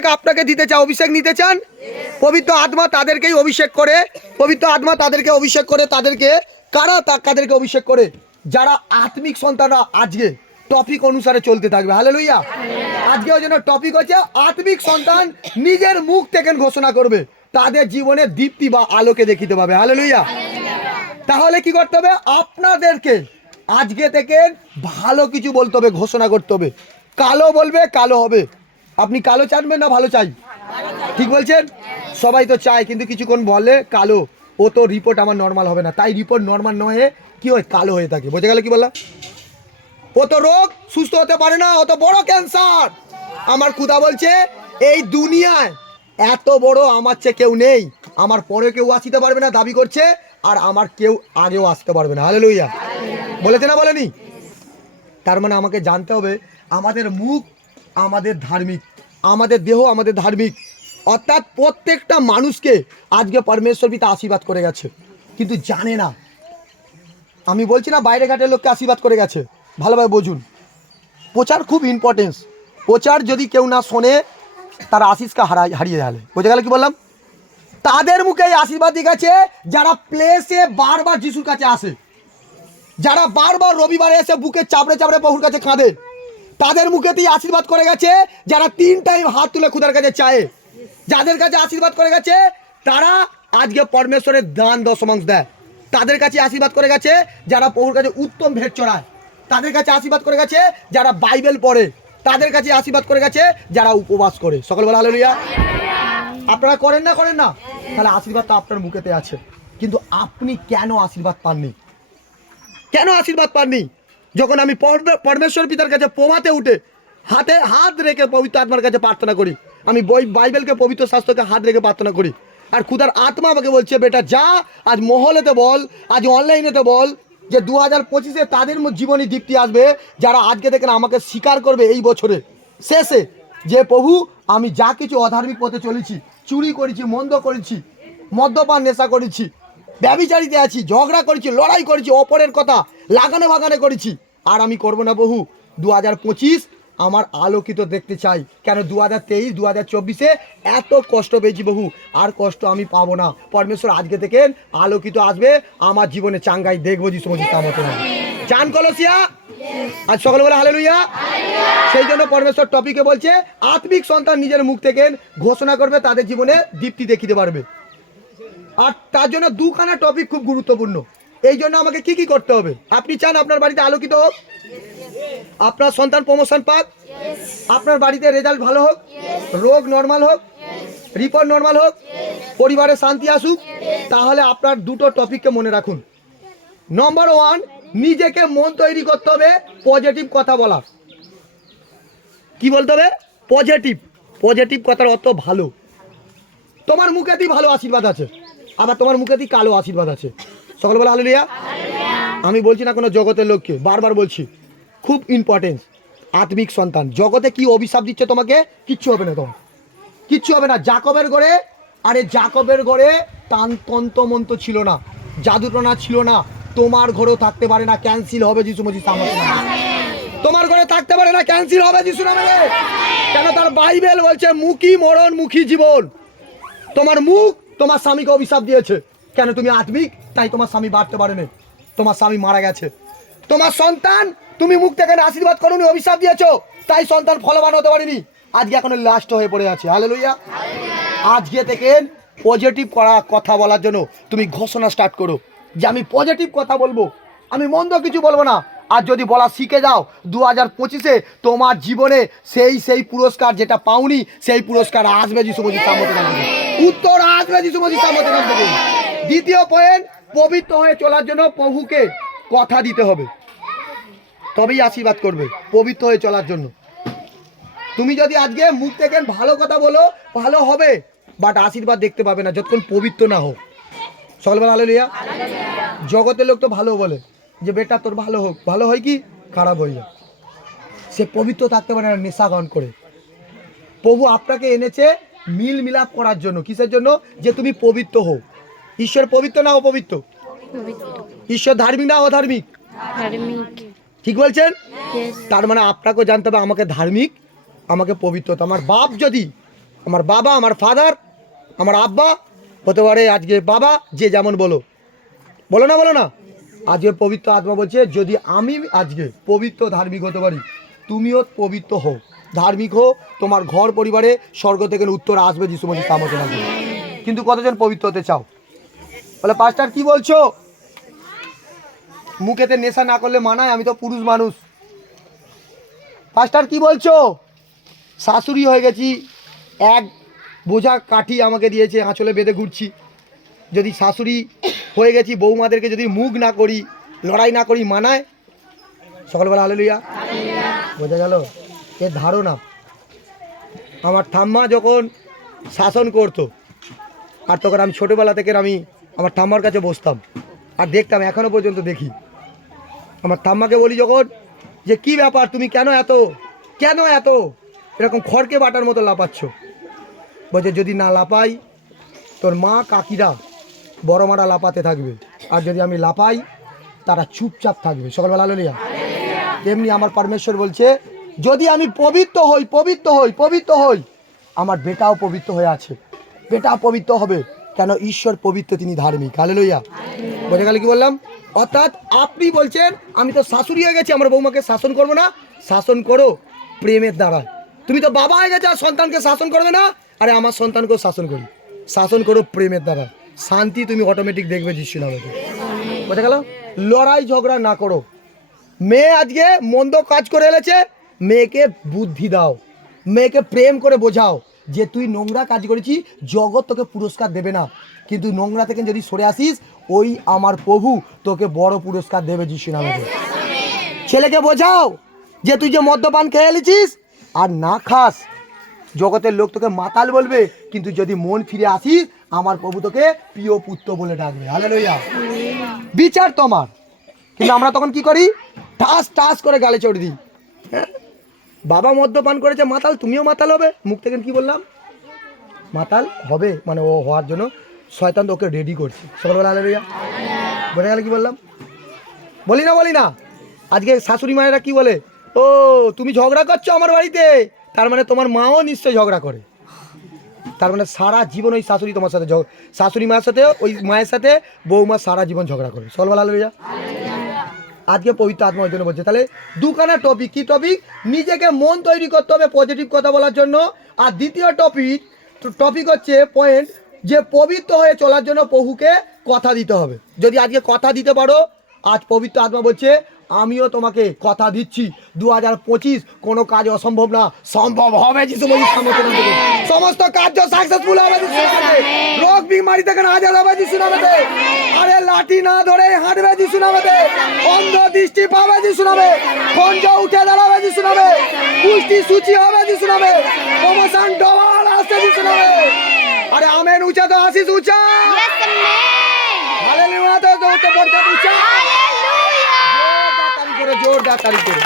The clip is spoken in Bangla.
অভিষেক আপনাকে দিতে চায়। অভিষেক নিতে চান? পবিত্র আত্মা তাদেরকেই অভিষেক করে, পবিত্র আত্মা তাদেরকে অভিষেক করে। তাদেরকে কারা তাদেরকে অভিষেক করে? যারা আত্মিক সন্তানরা আজকে টপিক অনুসারে চলতে থাকবে। হালেলুয়া। আজকেও যেন টপিক হচ্ছে আত্মিক সন্তান নিজের মুখ থেকে ঘোষণা করবে, তাদের জীবনে দীপ্তি বা আলোকে দেখিতে পাবে। হালেলুয়া। তাহলে কি করতে হবে? আপনাদেরকে আজকে থেকে ভালো কিছু বলতে হবে, ঘোষণা করতে হবে। কালো বলবে, কালো হবে। আপনি কালো চানবেন না ভালো চাই? ঠিক বলছেন? সবাই তো চায়, কিন্তু কিছুক্ষণ বলে কালো, ও তো রিপোর্ট আমার নর্মাল হবে না, তাই রিপোর্ট নর্মাল নয় কি হয়, কালো হয়ে থাকে। বোঝা গেল কি বললাম? ও তো রোগ সুস্থ হতে পারে না, ও তো বড় ক্যান্সার। আমার খুদা বলছে এই দুনিয়ায় এত বড় আমার চেয়ে কেউ নেই, আমার পরে কেউ আসতে পারবে না দাবি করছে, আর আমার কেউ আগেও আসতে পারবে না। হালেলুয়া। বলেছে না বলেনি? তার মানে আমাকে জানতে হবে আমাদের মুখ আমাদের ধার্মিক, আমাদের দেহ আমাদের ধার্মিক। অর্থাৎ প্রত্যেকটা মানুষকে আজকে পরমেশ্বর পিতা আশীর্বাদ করে গেছে, কিন্তু জানে না। আমি বলছি না বাইরে ঘাটের লোককে আশীর্বাদ করে গেছে, ভালোভাবে বুঝুন। প্রচার খুব ইম্পর্টেন্স। প্রচার যদি কেউ না শোনে তারা আশিসকে হারিয়ে গেলে। বোঝা গেল কি বললাম? তাদের মুখে এই আশীর্বাদ দিয়ে গেছে যারা প্লেসে বারবার যিশুর কাছে আসে, যারা বারবার রবিবারে এসে বুকে চাপড়ে চাপড়ে প্রভুর কাছে কাঁদে, তাদের মুখেতেই আশীর্বাদ করে গেছে। যারা 3 টাইম হাত তুলে খুদার কাছে চায়, যাদের কাছে আশীর্বাদ করে গেছে তারা আজকে পরমেশ্বরের দান দশমাংশ দেয়। তাদের কাছে আশীর্বাদ করে গেছে যারা প্রভুর কাছে উত্তম ভেট চড়ায়। তাদের কাছে আশীর্বাদ করে গেছে যারা বাইবেল পড়ে। তাদের কাছে আশীর্বাদ করে গেছে যারা উপবাস করে। সকল বলা হালেলুয়া। আপনারা করেন না? করেন না? তাহলে আশীর্বাদটা আপনার মুখেতে আছে, কিন্তু আপনি কেন আশীর্বাদ পাননি? কেন আশীর্বাদ পাননি? যখন আমি পরমেশ্বর পিতার কাছে প্রভাতে উঠে হাতে হাত রেখে পবিত্র আত্মার কাছে প্রার্থনা করি, আমি বাইবেলকে পবিত্র শাস্ত্রকে হাত রেখে প্রার্থনা করি, আর খুদার আত্মা আমাকে বলছে বেটা যা আজ মহলেতে বল, আজ অনলাইনেতে বল যে 2025-এ তাদের জীবনে দীপ্তি আসবে যারা আজকে থেকে আমাকে স্বীকার করবে এই বছরে শেষে যে প্রভু আমি যা কিছু অধার্মিক পথে চলেছি, চুরি করেছি, মন্দ করেছি, মদ্যপান নেশা করেছি, ব্যভিচারিতে আছি, ঝগড়া করেছি, লড়াই করেছি, অপরের কথা লাগানো ভাগানে করেছি, আর আমি করবো না বহু। 2025 আমার আলোকিত দেখতে চাই। কেন 2023 2024-এ এত কষ্ট পেয়েছি বহু, আর কষ্ট আমি পাবো না। পরমেশ্বর আজকে থেকে আলোকিত আসবে আমার জীবনে, চাঙ্গাই দেখবো যিশু মসির কামতে হবে। চান কলসিয়া আজ সকালবেলা হালেলুয়া। সেই জন্য পরমেশ্বর টপিকে বলছে আত্মিক সন্তান নিজের মুখ থেকে ঘোষণা করবে, তাদের জীবনে দীপ্তি দেখিতে পারবে। আর তার জন্য 2খানা টপিক খুব গুরুত্বপূর্ণ। এই জন্য আমাকে কি কি করতে হবে? আপনি চান আপনার বাড়িতে আলোকিত হোক, আপনার সন্তান প্রমোশন পাক, আপনার বাড়িতে রেজাল্ট ভালো হোক, রোগ নর্মাল হোক, রিপোর্ট নর্মাল হোক, পরিবারে শান্তি আসুক, তাহলে আপনার 2টো টপিককে মনে রাখুন। নম্বর 1, নিজেকে মন তৈরি করতে হবে পজিটিভ কথা বলার। কি বলতে হবে? পজিটিভ। পজিটিভ কথার অর্থ ভালো। তোমার মুখেতেই ভালো আশীর্বাদ আছে, আবার তোমার মুখেতেই কালো আশীর্বাদ আছে। সকালবেলা হালেলুয়া। আমি বলছি না কোনো জগতের লোককে, বারবার বলছি খুব ইম্পর্টেন্স। আত্মিক সন্তান জগতে কি অভিশাপ দিচ্ছে তোমাকে? কিচ্ছু হবে না, তোমার কিচ্ছু হবে না। জাকবের ঘরে, আরে জাকবের ঘরে তন্ত্রমন্ত্র ছিল না, জাদুটনা ছিল না, তোমার ঘরেও থাকতে পারে না, ক্যান্সেল হবে যিশু মসির নামে। তোমার ঘরে থাকতে পারে না, ক্যান্সেল হবে যিশু নামে। কেন? তার বাইবেল বলছে মুখী মরণ মুখী জীবন। তোমার মুখ তোমার স্বামীকে অভিশাপ দিয়েছে। কেন? তুমি আত্মিক, তাই তোমার স্বামী বাড়তে পারেনি, তোমার স্বামী মারা গেছে। তোমার সন্তান তুমি মুখ থেকে আশীর্বাদ করোনি, অভিশাপ দিয়েছো, তাই সন্তান ফলবান হতে পারেনি, আজকে এখন লাস্ট হয়ে পড়ে আছে। হালেলুয়া। আজকে থেকে পজিটিভ কথা বলার জন্য তুমি ঘোষণা স্টার্ট করো যে আমি পজিটিভ কথা বলবো, আমি মন্দ কিছু বলবো না। আর যদি বলা শিখে যাও, 2025-এ তোমার জীবনে সেই পুরস্কার যেটা পাওনি, সেই পুরস্কার আসবে যিশু মসির সামর্থ্যের নাম থেকে, উত্তর আসবে যিশু মসির সামর্থ্যের নাম থেকে। দ্বিতীয় পয়েন্ট, পবিত্র হয়ে চলার জন্য প্রভুকে কথা দিতে হবে, তবেই আশীর্বাদ করবে। পবিত্র হয়ে চলার জন্য তুমি যদি আজকে মুখ থেকে ভালো কথা বলো, ভালো হবে, বাট আশীর্বাদ দেখতে পাবে না যতক্ষণ পবিত্র না হোক। সকালবেলা হালেলুয়া। জগতের লোক তো ভালো বলে যে বেটা তোর ভালো হোক, ভালো হয় কি খারাপ হয়ে যায়। সে পবিত্র থাকতে পারে না, নেশা গ্রহণ করে। প্রভু আপনাকে এনেছে মিল মিলাপ করার জন্য। কিসের জন্য? যে তুমি পবিত্র হও। ঈশ্বর পবিত্র না অপবিত্র? ঈশ্বর ধার্মিক না অধার্মিক? ঠিক বলছেন? তার মানে আপনাকেও জানতে হবে আমাকে ধার্মিক, আমাকে পবিত্র। আমার বাপ যদি আমার বাবা, আমার ফাদার, আমার আব্বা, হতে পারে আজকে বাবা, যে যেমন বলো বলো না। আজকে পবিত্র আত্মা বলছে যদি আমি আজকে পবিত্র ধার্মিক হতে পারি, তুমিও পবিত্র হও, ধার্মিক হও, তোমার ঘর পরিবারে স্বর্গ থেকে উত্তর আসবে যিশু মসিহ তামতে না। কিন্তু কতজন পবিত্র হতে চাও? বলে পাস্টার কি বলছো, মুখেতে নেশা না করলে মানায়, আমি তো পুরুষ মানুষ। পাস্টার কি বলছো, শাশুড়ি হয়ে গেছি, এক বোঝা কাঠি আমাকে দিয়েছে, আঁচলে বেঁধে ঘুরছি। যদি শাশুড়ি হয়ে গেছি, বৌমাদেরকে যদি মুখ না করি, লড়াই না করি, মানায়? সকালবেলা হালেলুয়া বোঝা গেল এর ধারণা। আমার ঠাম্মা যখন শাসন করতো, আর তখন আমি ছোটোবেলা থেকে আমি আমার ঠাম্মার কাছে বসতাম আর দেখতাম, এখনও পর্যন্ত দেখি। আমার ঠাম্মাকে বলি যখন যে কি ব্যাপার, তুমি কেন এত এরকম খড়কে বাটার মতো লাপাচ্ছ? বলছে যদি না লাপাই তোর মা কাকিরা বড় মারা লাপাতে থাকবে, আর যদি আমি লাপাই তারা চুপচাপ থাকবে। সকালবেলা হালেলুয়া। তেমনি আমার পরমেশ্বর বলছে যদি আমি পবিত্র হই, আমার বেটাও পবিত্র হয়ে আছে, বেটা পবিত্র হবে। কেন? ঈশ্বর পবিত্র, তিনি ধার্মিক। হালেলুয়া। বোঝা গেল কি বললাম? অর্থাৎ আপনি বলছেন আমি তো শাশুড়ি হয়ে গেছি, আমার বৌমাকে শাসন করবো না। শাসন করো প্রেমের দ্বারা। তুমি তো বাবা হয়ে গেছে আর সন্তানকে শাসন করবে না। আরে আমার সন্তানকেও শাসন করো প্রেমের দ্বারা। শান্তি তুমি অটোমেটিক দেখবে যিশু নামে। বোঝা গেল? লড়াই ঝগড়া না করো। মেয়ে আজকে মন্দ কাজ করে এলেছে, মেয়েকে বুদ্ধি দাও, মেয়েকে প্রেম করে বোঝাও যে তুই নোংরা কাজ করেছি, জগৎ তোকে পুরস্কার দেবে না, কিন্তু নোংরা থেকে যদি সরে আসিস, ওই আমার প্রভু তোকে বড় পুরস্কার দেবে যিশু নামে। ছেলেকে বোঝাও যে তুই যে মদ্যপান খেয়ে এলেছিস আর না খাস, জগতের লোক তোকে মাতাল বলবে, কিন্তু যদি মন ফিরে আসিস, আমার প্রভু তোকে প্রিয় পুত্র বলে ডাকবে। হালেলুয়া। বিচার তোমার। কিন্তু আমরা তখন কি করি? টাস করে গালে চড়ে দিই। হ্যাঁ, বাবা মদ্যপান করেছে, মাতাল, তুমিও মাতাল হবে। মুখ থেকে কি বললাম? মাতাল হবে, মানে ও হওয়ার জন্য শয়তান তো ওকে রেডি করছে। সকালবেলা হালেলুয়া। বোঝা গেল কি বললাম? বলি না আজকে শাশুড়ি মায়েরা কি বলে, ও তুমি ঝগড়া করছো আমার বাড়িতে, তার মানে তোমার মাও নিশ্চয়ই ঝগড়া করে। তার মানে সারা জীবন ওই শাশুড়ি তোমার সাথে, শাশুড়ি মায়ের সাথে, ওই মায়ের সাথে বৌমা সারা জীবন ঝগড়া করে। সকালবেলা হালেলুয়া। আজকে পবিত্র আত্মা ওই জন্য বলছে। তাহলে দুখানা টপিক। কি টপিক? নিজেকে মন তৈরি করতে হবে পজিটিভ কথা বলার জন্য। আর দ্বিতীয় টপিক হচ্ছে পয়েন্ট, যে পবিত্র হয়ে চলার জন্য প্রভুকে কথা দিতে হবে। যদি আজকে কথা দিতে পারো, আজ পবিত্র আত্মা বলছে আমিও তোমাকে কথা দিচ্ছি 2025 কোনো কাজ অসম্ভব না, সম্ভব হবে যিশু মসিহ সামর্থ্য থেকে। সমস্ত কাজ সাকসেসফুল হবে যিশু নামে। রোগ বিমারি থেকে আজাদ হবে যিশু নামে। আরে লাঠি না ধরে হাঁটবে যিশু নামে। অন্ধ দৃষ্টি পাবে যিশু নামে। খঞ্জ উঠে দাঁড়াবে যিশু নামে। পুষ্টি সূচি হবে যিশু নামে। প্রমোশন ডবল আসছে যিশু নামে। আরে আমেন। উঁচা তো আসিস, উঁচা। হালেলুয়া। তো উঁচা। হালেলুয়া। জোরদার তারিখ করে।